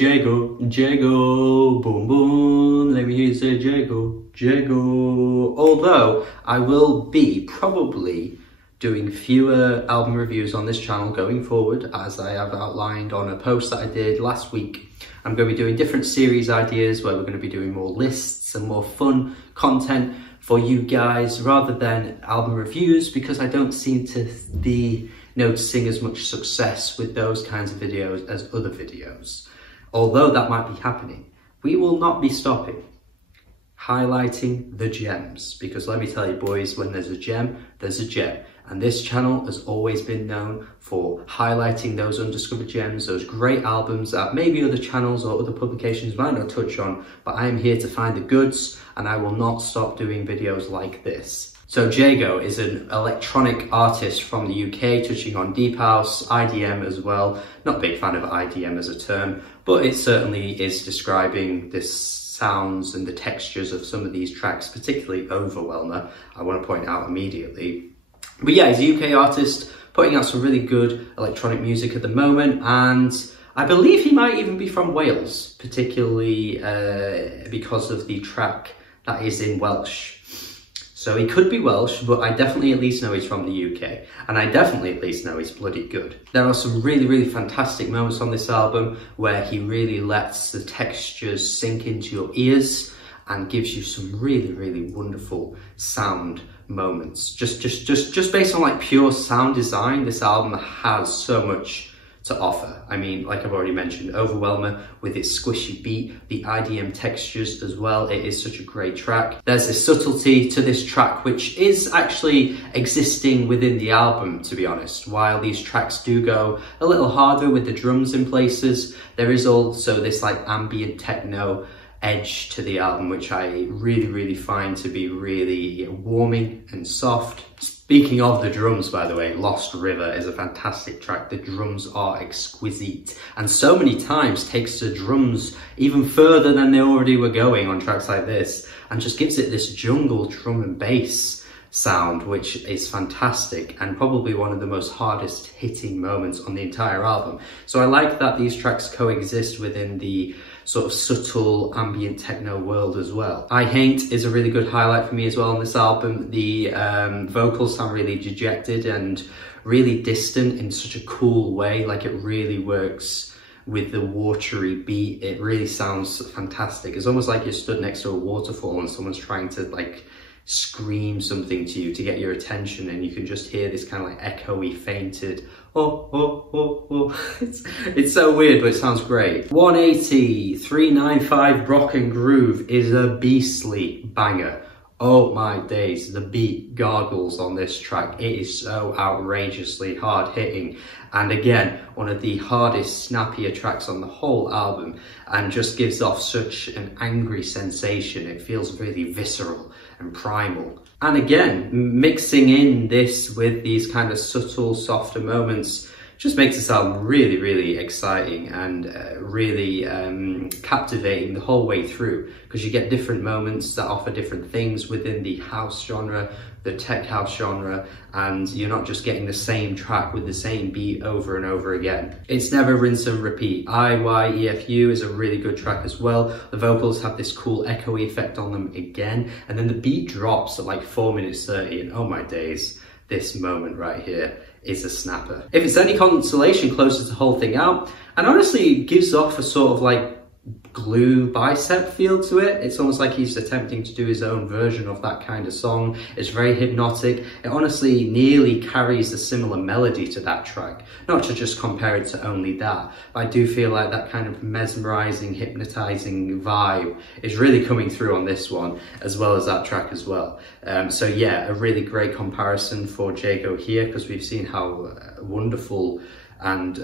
Jeigo, Jeigo, boom boom, let me hear you say Jeigo, Jeigo. Although I will be probably doing fewer album reviews on this channel going forward, as I have outlined on a post that I did last week. I'm going to be doing different series ideas where we're going to be doing more lists and more fun content for you guys rather than album reviews, because I don't seem to be noticing as much success with those kinds of videos as other videos. Although that might be happening, we will not be stopping highlighting the gems, because let me tell you boys, when there's a gem, there's a gem. And this channel has always been known for highlighting those undiscovered gems, those great albums that maybe other channels or other publications might not touch on, but I am here to find the goods and I will not stop doing videos like this. So Jeigo is an electronic artist from the UK, touching on deep house, IDM as well. Not a big fan of IDM as a term, but it certainly is describing this sounds and the textures of some of these tracks, particularly Overwhelmer, I want to point out immediately. But yeah, he's a UK artist putting out some really good electronic music at the moment, and I believe he might even be from Wales, particularly because of the track that is in Welsh. So he could be Welsh, but I definitely at least know he's from the UK, and I definitely at least know he's bloody good. There are some really, really fantastic moments on this album where he really lets the textures sink into your ears and gives you some really, really wonderful sound moments. Just based on like pure sound design, this album has so much to offer. I mean, like I've already mentioned, Overwhelmer with its squishy beat, the IDM textures as well, it is such a great track. There's a subtlety to this track which is actually existing within the album, to be honest. While these tracks do go a little harder with the drums in places, there is also this like ambient techno edge to the album, which I really, really find to be really warming and soft. Speaking of the drums, by the way, Lost River is a fantastic track. The drums are exquisite, and so many times takes the drums even further than they already were going on tracks like this, and just gives it this jungle drum and bass sound, which is fantastic and probably one of the most hardest hitting moments on the entire album. So I like that these tracks coexist within the sort of subtle ambient techno world as well. IHaint is a really good highlight for me as well on this album. The vocals sound really dejected and really distant in such a cool way, like it really works with the watery beat. It really sounds fantastic. It's almost like you're stood next to a waterfall and someone's trying to like scream something to you to get your attention, and you can just hear this kind of like echoey fainted oh. It's so weird, but it sounds great. 180 395 Brock and Groove is a beastly banger. Oh my days, the beat gargles on this track. It is so outrageously hard hitting, and again, one of the hardest, snappier tracks on the whole album, and just gives off such an angry sensation. It feels really visceral and primal. And again, mixing in this with these kind of subtle, softer moments just makes this album really, really exciting and really captivating the whole way through, because you get different moments that offer different things within the house genre, the tech house genre, and you're not just getting the same track with the same beat over and over again. It's never rinse and repeat. IYEFU is a really good track as well. The vocals have this cool echoey effect on them again, and then the beat drops at like 4 minutes 30, and oh my days, this moment right here is a snapper. If it's any consolation, closes the whole thing out, and honestly gives off a sort of like glue bicep feel to it. It's almost like he's attempting to do his own version of that kind of song. It's very hypnotic. It honestly nearly carries a similar melody to that track. Not to just compare it to only that, but I do feel like that kind of mesmerizing, hypnotizing vibe is really coming through on this one, as well as that track as well. So yeah, a really great comparison for Jeigo here, because we've seen how wonderful and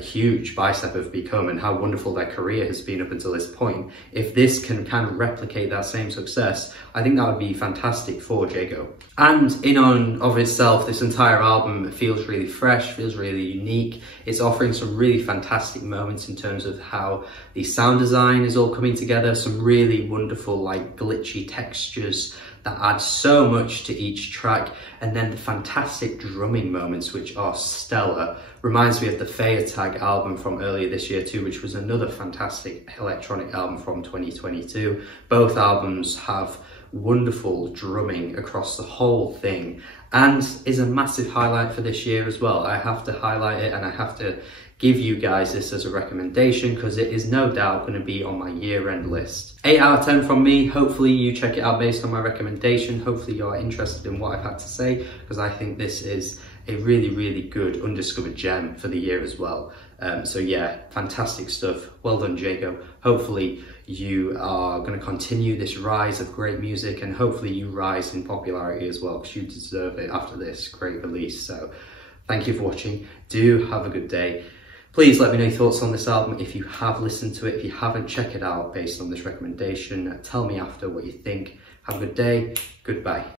huge Bicep have become, and how wonderful their career has been up until this point. If this can kind of replicate that same success, I think that would be fantastic for Jeigo. And in and of itself, this entire album feels really fresh, feels really unique. It's offering some really fantastic moments in terms of how the sound design is all coming together, some really wonderful like glitchy textures that add so much to each track, and then the fantastic drumming moments, which are stellar. stellar. Reminds me of the Feiertag album from earlier this year too, which was another fantastic electronic album from 2022. Both albums have wonderful drumming across the whole thing and is a massive highlight for this year as well. I have to highlight it and I have to give you guys this as a recommendation because it is no doubt going to be on my year-end list. 8 out of 10 from me. Hopefully you check it out based on my recommendation. Hopefully you're interested in what I've had to say, because I think this is a really, really good undiscovered gem for the year as well. So yeah, fantastic stuff. Well done, Jeigo. Hopefully you are going to continue this rise of great music, and hopefully you rise in popularity as well, because you deserve it after this great release. So thank you for watching. Do have a good day. Please let me know your thoughts on this album. If you have listened to it, if you haven't, check it out based on this recommendation. Tell me after what you think. Have a good day. Goodbye.